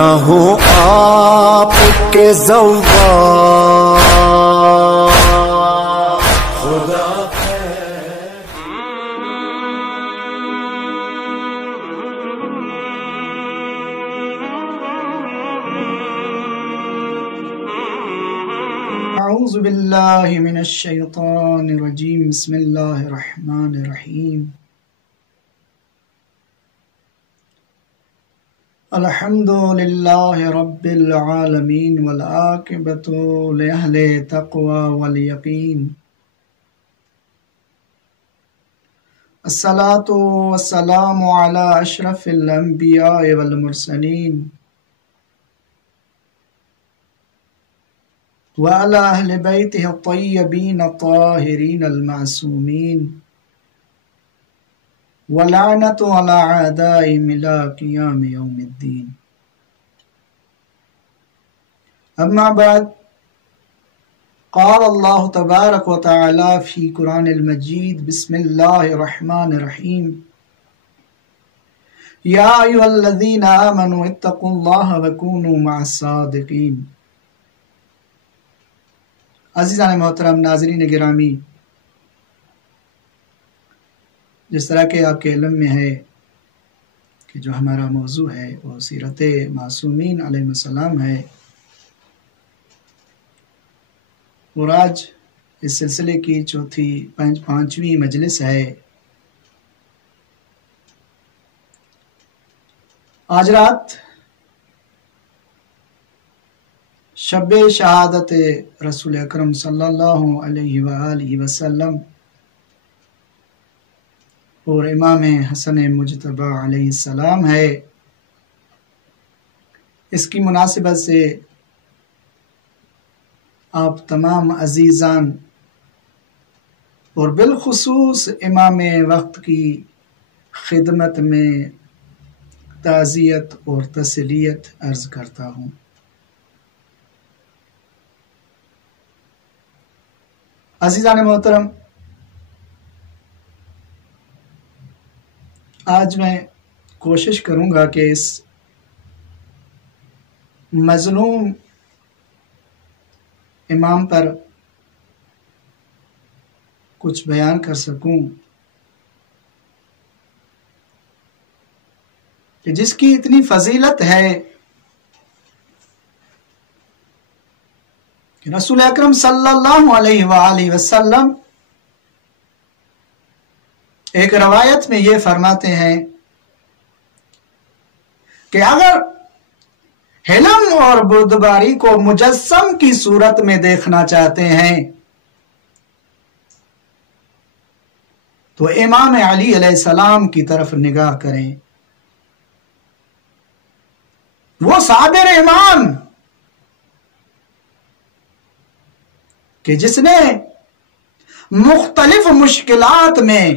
نہ ہو آپ کے ذوق خدا اعوذ باللہ من الشیطان الرجیم بسم اللہ الرحمن الرحیم الحمد للہ رب العالمین والعاقبۃ لأہل التقوی والیقین الصلاۃ والسلام علی اشرف الانبیاء والمرسلین وعلى أهل بيته الطيبين الطاهرين المعصومين ولعنة على أعدائهم إلى قيام يوم الدين. أما بعد، قال الله تبارك وتعالى في قرآن المجيد بسم الله الرحمن الرحيم يا أيها الذين آمنوا اتقوا الله وكونوا مع الصادقين. عزیزان محترم، ناظرین گرامی، جس طرح کہ آپ کے علم میں ہے کہ جو ہمارا موضوع ہے وہ سیرت معصومین علیہ السلام ہے، اور آج اس سلسلے کی پانچویں مجلس ہے۔ آج رات شب شہادت رسول اکرم صلی اللہ علیہ وآلہ وسلم اور امام حسن مجتبی علیہ السلام ہے۔ اس کی مناسبت سے آپ تمام عزیزان اور بالخصوص امام وقت کی خدمت میں تعزیت اور تسلیت عرض کرتا ہوں۔ عزیزان محترم، آج میں کوشش کروں گا کہ اس مظلوم امام پر کچھ بیان کر سکوں کہ جس کی اتنی فضیلت ہے کہ رسول اکرم صلی اللہ علیہ وآلہ وسلم ایک روایت میں یہ فرماتے ہیں کہ اگر حلم اور بردباری کو مجسم کی صورت میں دیکھنا چاہتے ہیں تو امام علی علیہ السلام کی طرف نگاہ کریں۔ وہ صابر امام کہ جس نے مختلف مشکلات میں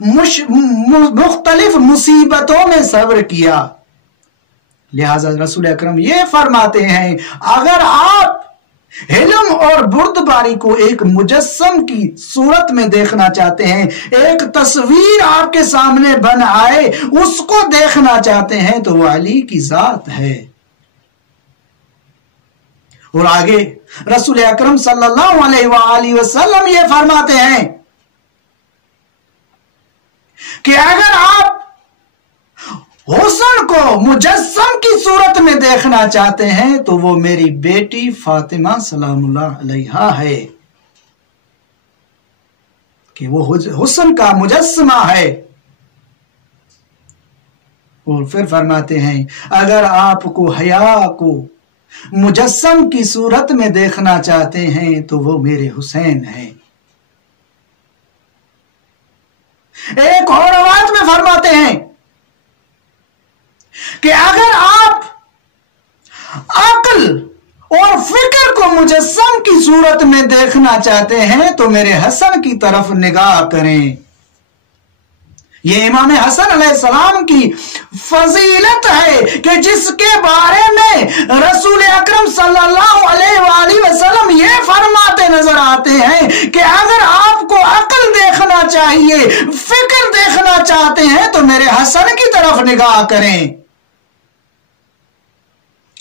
مختلف مصیبتوں میں صبر کیا، لہذا رسول اکرم یہ فرماتے ہیں اگر آپ حلم اور بردباری کو ایک مجسم کی صورت میں دیکھنا چاہتے ہیں، ایک تصویر آپ کے سامنے بن آئے اس کو دیکھنا چاہتے ہیں تو وہ علی کی ذات ہے۔ اور آگے رسول اکرم صلی اللہ علیہ وآلہ وسلم یہ فرماتے ہیں کہ اگر آپ حسن کو مجسم کی صورت میں دیکھنا چاہتے ہیں تو وہ میری بیٹی فاطمہ سلام اللہ علیہا ہے، کہ وہ حسن کا مجسمہ ہے۔ اور پھر فرماتے ہیں اگر آپ کو حیا کو مجسم کی صورت میں دیکھنا چاہتے ہیں تو وہ میرے حسین ہیں۔ ایک اور روایت میں فرماتے ہیں کہ اگر آپ عقل اور فکر کو مجسم کی صورت میں دیکھنا چاہتے ہیں تو میرے حسن کی طرف نگاہ کریں۔ یہ امام حسن علیہ السلام کی فضیلت ہے کہ جس کے بارے میں رسول اکرم صلی اللہ علیہ وآلہ وسلم یہ فرماتے نظر آتے ہیں کہ اگر آپ کو عقل دیکھنا چاہیے، فکر دیکھنا چاہتے ہیں تو میرے حسن کی طرف نگاہ کریں۔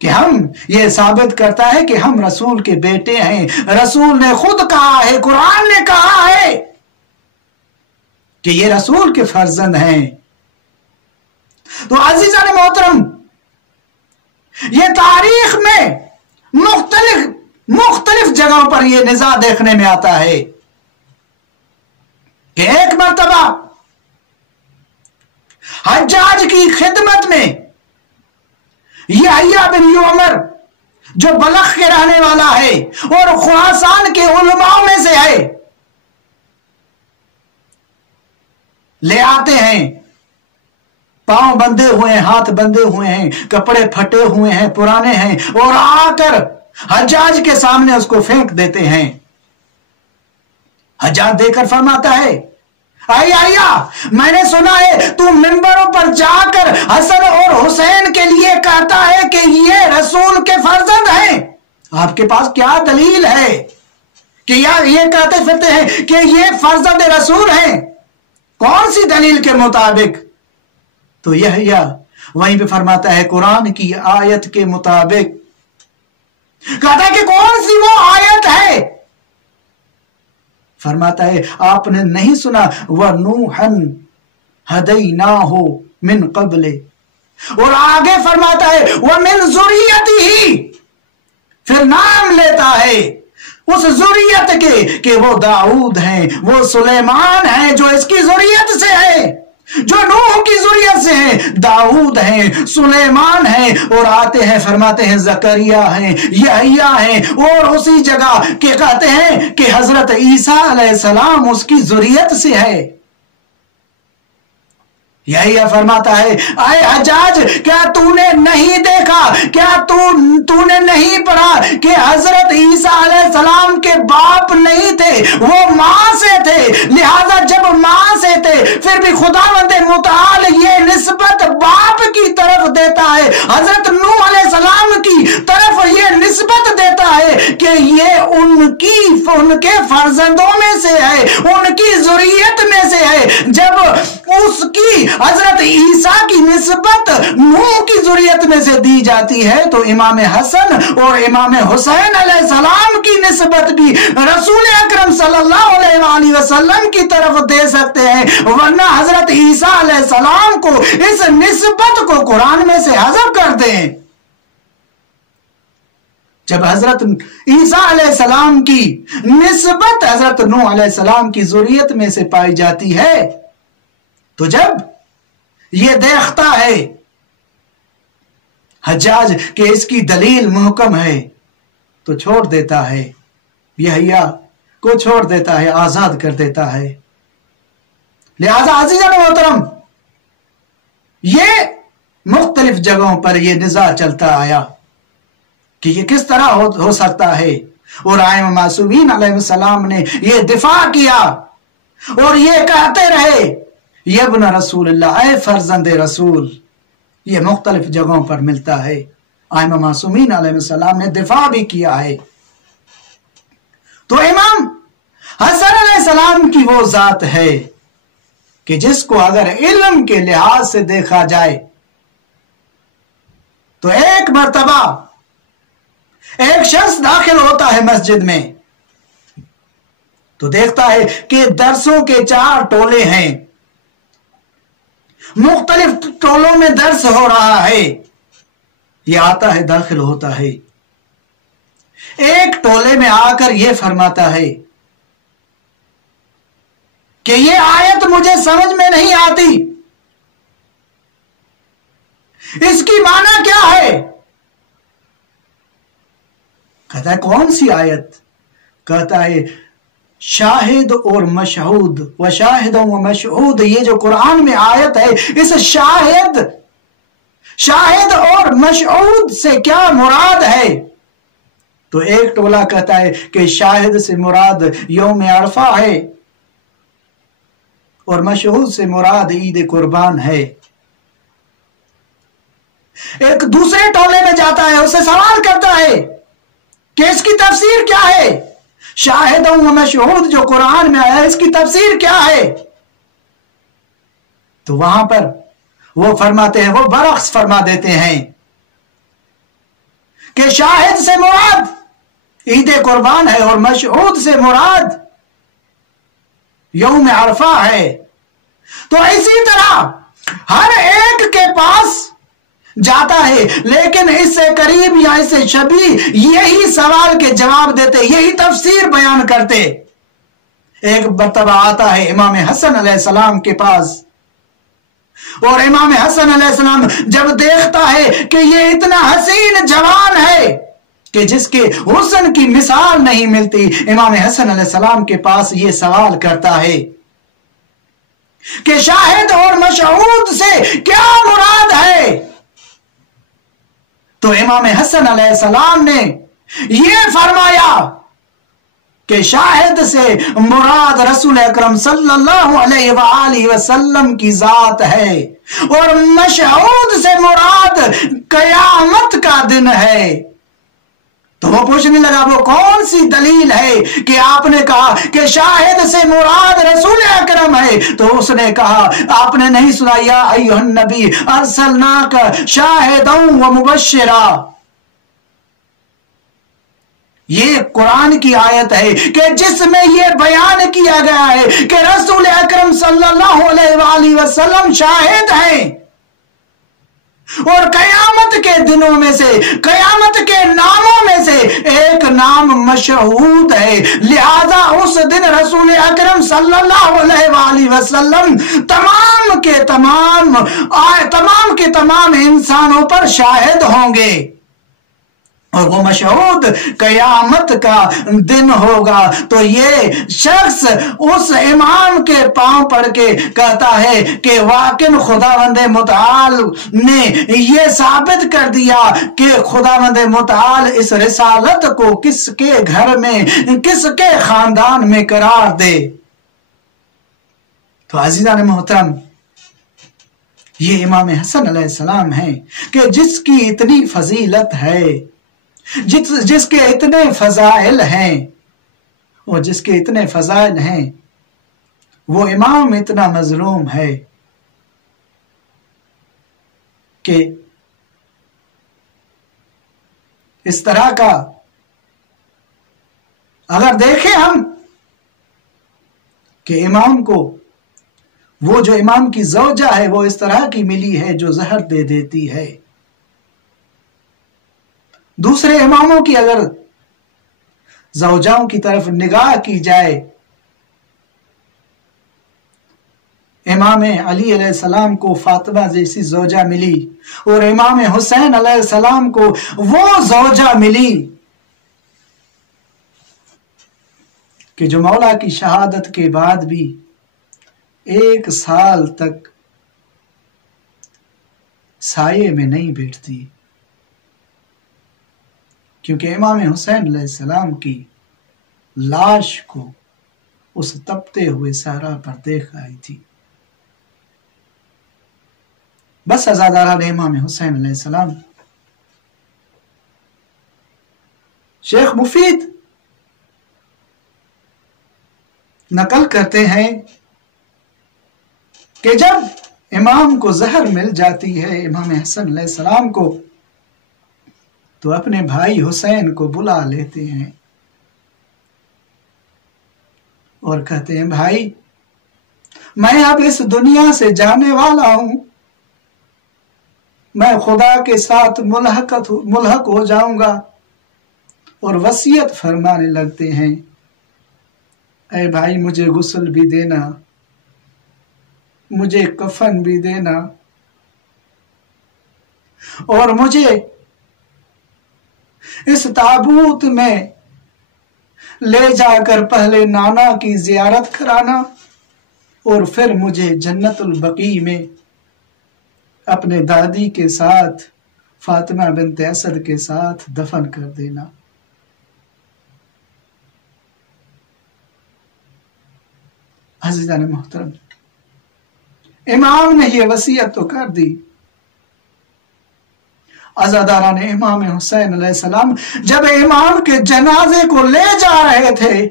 کہ ہم یہ ثابت کرتا ہے کہ ہم رسول کے بیٹے ہیں. رسول نے خود کہا ہے, قرآن نے کہا ہے کہ یہ رسول کے فرزند ہیں. تو عزیزان محترم, یہ تاریخ میں مختلف جگہوں پر یہ نزاع دیکھنے میں آتا ہے کہ ایک مرتبہ حجاج کی خدمت میں یحییٰ بن یعمر جو بلخ کے رہنے والا ہے اور خراسان کے علماء میں سے ہے, لے آتے ہیں. پاؤں بندھے ہوئے ہیں, ہاتھ بندھے ہوئے ہیں, کپڑے پھٹے ہوئے ہیں, پرانے ہیں, اور آ کر حجاج کے سامنے اس کو پھینک دیتے ہیں. حجاج دے کر فرماتا ہے, میں نے سنا ہے تو ممبروں پر جا کر حسن اور حسین کے لیے کہتا ہے کہ یہ رسول کے فرزند ہیں. آپ کے پاس کیا دلیل ہے کہ یہ کہتے پھرتے ہیں کہ یہ فرزند رسول ہیں؟ کون سی دلیل کے مطابق؟ تو یحییٰ وہیں پہ فرماتا ہے قرآن کی آیت کے مطابق. کہتا ہے کہ کون سی وہ آیت ہے؟ فرماتا ہے آپ نے نہیں سنا وَنُوحًا هَدَيْنَاهُ مِن قَبْلِ, اور آگے فرماتا ہے وَمِن ذُرِّيَّتِهِ, پھر نام لیتا ہے اس ذریت کے کہ وہ داؤد ہیں, وہ سلیمان ہیں جو اس کی ذریت سے ہے, جو نوح کی ذریت سے ہیں, داؤد ہیں, سلیمان ہیں, اور آتے ہیں فرماتے ہیں زکریا ہیں, یحییٰ ہیں, اور اسی جگہ کہ کہتے ہیں کہ حضرت عیسیٰ علیہ السلام اس کی ذریت سے ہے. یحییٰ فرماتا ہے اے حجاج, کیا تو نے نہیں دیکھا, کیا تو نے نہیں پڑھا کہ حضرت عیسیٰ علیہ السلام کے باپ نہیں تھے, وہ ماں سے تھے, لہذا جب ماں سے تھے پھر بھی خداوند متعال یہ نسبت باپ کی طرف دیتا ہے, حضرت نوح علیہ السلام کی طرف یہ نسبت دیتا ہے کہ یہ ان کے فرزندوں میں سے ہے, ان کی ذریت میں سے ہے. جب اس کی حضرت عیسیٰ کی نسبت نوح کی ذریت میں سے دی جاتی ہے تو امام حسن اور امام حسین علیہ السلام کی نسبت بھی رسول اکرم صلی اللہ علیہ وآلہ وسلم کی طرف دے سکتے ہیں, ورنہ حضرت عیسیٰ علیہ السلام کو اس نسبت کو قرآن میں سے حذف کر دیں. جب حضرت عیسیٰ علیہ السلام کی نسبت حضرت نوح علیہ السلام کی ذریت میں سے پائی جاتی ہے تو جب یہ دیکھتا ہے حجاج کہ اس کی دلیل محکم ہے تو چھوڑ دیتا ہے, یحییٰ کو چھوڑ دیتا ہے, آزاد کر دیتا ہے. لہذا عزیزان محترم, یہ مختلف جگہوں پر یہ نزاع چلتا آیا کہ یہ کس طرح ہو سکتا ہے, اور ائمہ معصومین علیہ السلام نے یہ دفاع کیا اور یہ کہتے رہے یبن رسول اللہ, اے فرزند رسول. یہ مختلف جگہوں پر ملتا ہے, ائمہ معصومین علیہ السلام نے دفاع بھی کیا ہے. تو امام حسن علیہ السلام کی وہ ذات ہے کہ جس کو اگر علم کے لحاظ سے دیکھا جائے تو ایک مرتبہ ایک شخص داخل ہوتا ہے مسجد میں تو دیکھتا ہے کہ درسوں کے 4 ٹولے ہیں, مختلف ٹولوں میں درس ہو رہا ہے. یہ آتا ہے, داخل ہوتا ہے, ایک ٹولے میں آ کر یہ فرماتا ہے کہ یہ آیت مجھے سمجھ میں نہیں آتی, اس کی معنی کیا ہے؟ کہتا ہے کون سی آیت؟ کہتا ہے شاہد اور مشہود, و شاہد و مشہود, یہ جو قرآن میں آیت ہے اس شاہد اور مشہود سے کیا مراد ہے؟ تو ایک ٹولہ کہتا ہے کہ شاہد سے مراد یوم عرفہ ہے اور مشہود سے مراد عید قربان ہے. ایک دوسرے ٹولے میں جاتا ہے, اس سے سوال کرتا ہے کہ اس کی تفسیر کیا ہے؟ شاہد و مشہود جو قرآن میں آیا اس کی تفسیر کیا ہے؟ تو وہاں پر وہ فرماتے ہیں, وہ برعکس فرما دیتے ہیں کہ شاہد سے مراد عید قربان ہے اور مشہود سے مراد یوم عرفہ ہے، تو اسی طرح ہر ایک کے پاس جاتا ہے، لیکن اس سے قریب یا اس سے شبیہ یہی سوال کے جواب دیتے، یہی تفسیر بیان کرتے۔ ایک مرتبہ آتا ہے امام حسن علیہ السلام کے پاس، اور امام حسن علیہ السلام جب دیکھتا ہے کہ یہ اتنا حسین جوان ہے کہ جس کے حسن کی مثال نہیں ملتی، امام حسن علیہ السلام کے پاس یہ سوال کرتا ہے کہ شاہد اور مشہود سے کیا مراد ہے؟ تو امام حسن علیہ السلام نے یہ فرمایا کہ شاہد سے مراد رسول اکرم صلی اللہ علیہ وآلہ وسلم کی ذات ہے، اور مشہود سے مراد قیامت کا دن ہے۔ تو وہ پوچھنے لگا وہ کون سی دلیل ہے کہ آپ نے کہا کہ شاہد سے مراد رسول اکرم ہے؟ تو اس نے کہا آپ نے نہیں سنا یا ایھا النبی ارسلناک شاہدا و مبشرا، یہ قرآن کی آیت ہے کہ جس میں یہ بیان کیا گیا ہے کہ رسول اکرم صلی اللہ علیہ وآلہ وسلم شاہد ہیں، اور قیامت کے دنوں میں سے، قیامت کے ناموں میں سے ایک نام مشہود ہے، لہذا اس دن رسول اکرم صلی اللہ علیہ وآلہ وسلم تمام کے تمام انسانوں پر شاہد ہوں گے، اور وہ مشہود قیامت کا دن ہوگا۔ تو یہ شخص اس امام کے پاؤں پڑ کے کہتا ہے کہ واقعاً خداوند متعال نے یہ ثابت کر دیا کہ خداوند متعال اس رسالت کو کس کے گھر میں، کس کے خاندان میں قرار دے۔ تو عزیزان محترم، یہ امام حسن علیہ السلام ہیں کہ جس کی اتنی فضیلت ہے، جس کے اتنے فضائل ہیں، اور جس کے اتنے فضائل ہیں، وہ امام اتنا مظلوم ہے کہ اس طرح کا اگر دیکھیں ہم کہ امام کو، وہ جو امام کی زوجہ ہے وہ اس طرح کی ملی ہے جو زہر دے دیتی ہے۔ دوسرے اماموں کی اگر زوجاؤں کی طرف نگاہ کی جائے، امام علی علیہ السلام کو فاطمہ جیسی زوجہ ملی، اور امام حسین علیہ السلام کو وہ زوجہ ملی کہ جو مولا کی شہادت کے بعد بھی 1 سال تک سائے میں نہیں بیٹھتی، کیونکہ امام حسین علیہ السلام کی لاش کو اس تپتے ہوئے صحرا پر دیکھ آئی تھی۔ بس عزاداران امام حسین علیہ السلام، شیخ مفید نقل کرتے ہیں کہ جب امام کو زہر مل جاتی ہے، امام حسن علیہ السلام کو، تو اپنے بھائی حسین کو بلا لیتے ہیں اور کہتے ہیں بھائی میں اب اس دنیا سے جانے والا ہوں، میں خدا کے ساتھ ملحق ہو جاؤں گا، اور وصیت فرمانے لگتے ہیں اے بھائی مجھے غسل بھی دینا، مجھے کفن بھی دینا، اور مجھے اس تابوت میں لے جا کر پہلے نانا کی زیارت کرانا، اور پھر مجھے جنت البقیع میں اپنے دادی کے ساتھ، فاطمہ بنت اسد کے ساتھ دفن کر دینا۔ عزیزان محترم، امام نے یہ وصیت تو کر دی۔ عزاداران امام حسین علیہ السلام جب امام کے جنازے کو لے جا رہے تھے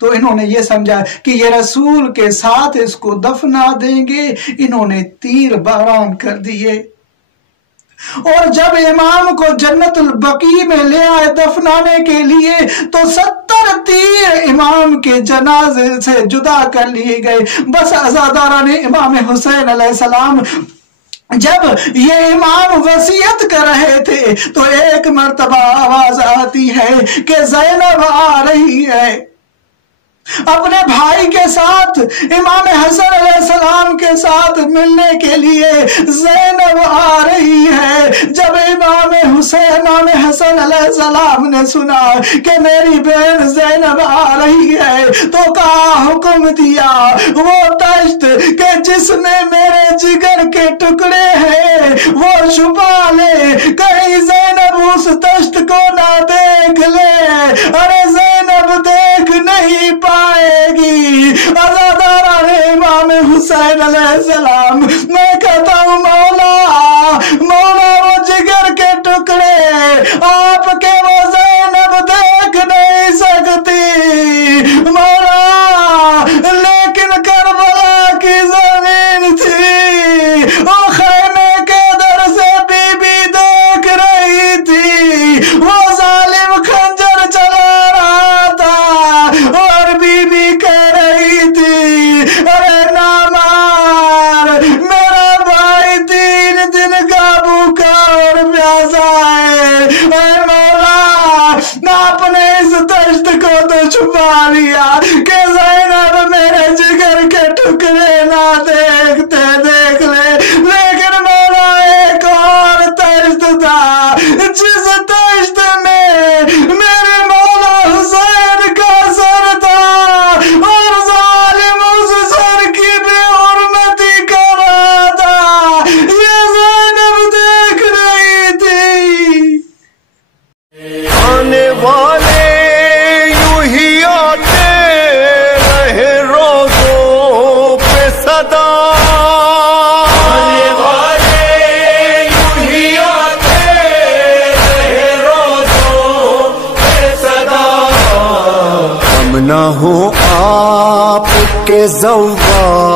تو انہوں نے یہ سمجھا کہ یہ رسول کے ساتھ اس کو دفنا دیں گے، انہوں نے تیر باران کر دیے، اور جب امام کو جنت البقیع میں لے آئے دفنانے کے لیے تو 70 تیر امام کے جنازے سے جدا کر لیے گئے. بس عزادارہ نے امام حسین علیہ السلام جب یہ امام وصیت کر رہے تھے تو ایک مرتبہ آواز آتی ہے کہ زینب آ رہی ہے. اپنے بھائی کے ساتھ امام حسن علیہ السلام کے ساتھ ملنے کے لیے زینب آ رہی ہے. جب امام حسن علیہ السلام نے سنا کہ میری بہن زینب آ رہی ہے تو کہا، حکم دیا وہ تشت کہ جس میں میرے جگر کے ٹکڑے ہیں وہ چھپا لے، کہیں زینب اس تشت کو نہ دیکھ لے. ارے زینب دیکھ نہیں پائے گی. عزادارہ نے امام حسین علیہ السلام، میں کہتا ہوں مولا وہ جگر کے ٹکڑے آپ کے وہ زینب دیکھ نہیں سکتی مولا، لیکن کربلا کی زمین تھی، وہ خیمے کے در سے بی بی دیکھ رہی تھی، وہ ظالم خنجر چلا رہا تھا اور بی بی کہہ رہی تھی، ارے نامار میرا بھائی 3 دن کا بھوکا اور پیاسا ہے. اے مولا، آپ نے اس دشت کو تو چھپا لیا کہ زینب میرے جگر کے ٹکڑے نہ دیکھ لے، لیکن مولا ایک اور دشت تھا جس دشت میں میرے مولا حسین کا سر تھا اور ظالم اس سر کی بے حرمتی کر رہا تھا. یہ زینب دیکھ رہی تھی. آنے والے یوں ہی آتے رہے روزوں پہ صدا، آنے والے یوں ہی آتے رہے روزوں پہ صدا. ہم نہ ہوں آپ کے زوار